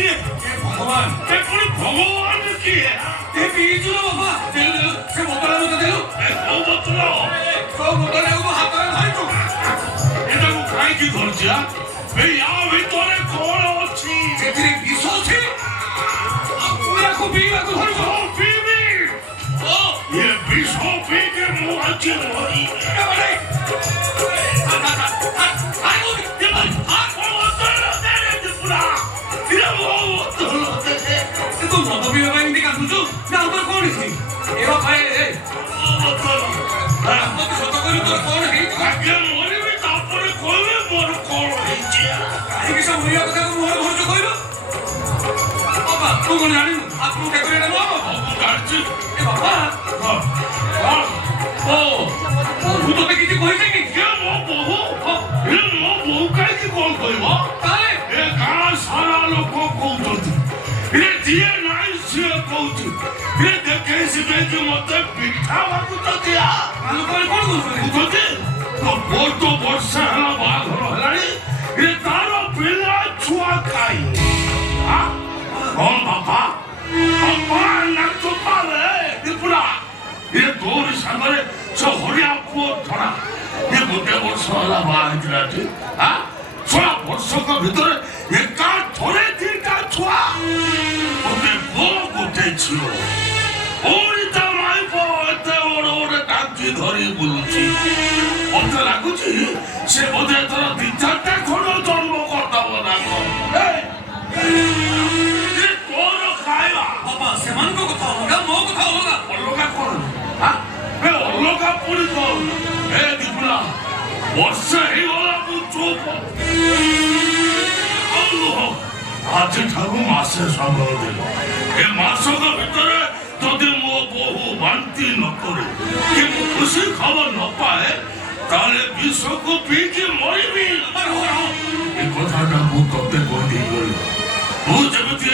କିଏ ଭଗବାନ ଏ ପୁଣି ଭଗବାନ କିଏ ଏ ପିଇଛୁ ନା ବାପା ଦେଲୁ ସେ ବୋତଲ ମତେ ଦେଲୁ କୋଉ ବୋତଲ ହାତରେ ଧରିଛୁ ଏଟାକୁ କାହିଁକି ଧରିଛି ୟା ଭିତରେ କଣ ଅଛି ସେଥିରେ ବିଷ ଅଛି ପୁରାକୁ ପିଇବାକୁ ଧରିଛୁ ପିଇବି ଏ ବିଷ ପିଇକି ମୁଁ ଆଜି ମରି মতে পিঠা বাগুଛନ୍ତି ବହୁତ ବର୍ଷ ହେଲା ବାହାଘର ହେଲାଣି ଏ ତାର ପିଲା ଛୁଆ ଖାଇ ବାପା ନାଚ ପୁରା ଏ ତୋରି ସାଙ୍ଗରେ ସେ ହରିଆ ପୁଅ ଛଡ଼ା ଏ ଗୋଟେ ବର୍ଷ ହେଲା ବାହା ହେଇଥିଲା ଏଠି 6 ବର୍ଷକ ଭିତରେ ଏକା ଥରେ 2ଟା ଛୁଆ ଗୋଟେ ପୁଅ ଗୋଟେ ଝିଅ ଧରି ବୁଲୁଛି ମତେ ଲାଗୁଛି ସେ ବୋଧେ ଏଥର 2-4ଟା ଖଣ୍ଡ ଜନ୍ମ କରିଦବ ନା ତୋର ଖାଇବା ବାପା ସେମାନଙ୍କ କଥା ଅଲଗା ମୋ କଥା ଅଲଗା ଅଲଗା କଣ ଅଲଗା ପୁଣି କଣ ଏ ଦିପୁରା ବର୍ଷେ ହେଇଗଲା ମୁଁ ଚୁପ ଆଜିଠାରୁ ମାସେ ସମୟ ଦେଲ ଏ ମାସକ ଭିତରେ ଯଦି ମୋ ବୋହୁ ବାନ୍ତି ନ କରେ କି ମୁଁ ଖୁସି ଖବର ନ ପାଏ ତାହେଲେ ବିଷକୁ ପିଇକି ମରିବି ଏ କଥାଟା ମୁଁ ତତେ କହିଦେଇ ଗଲି ମୁଁ ଯେମିତି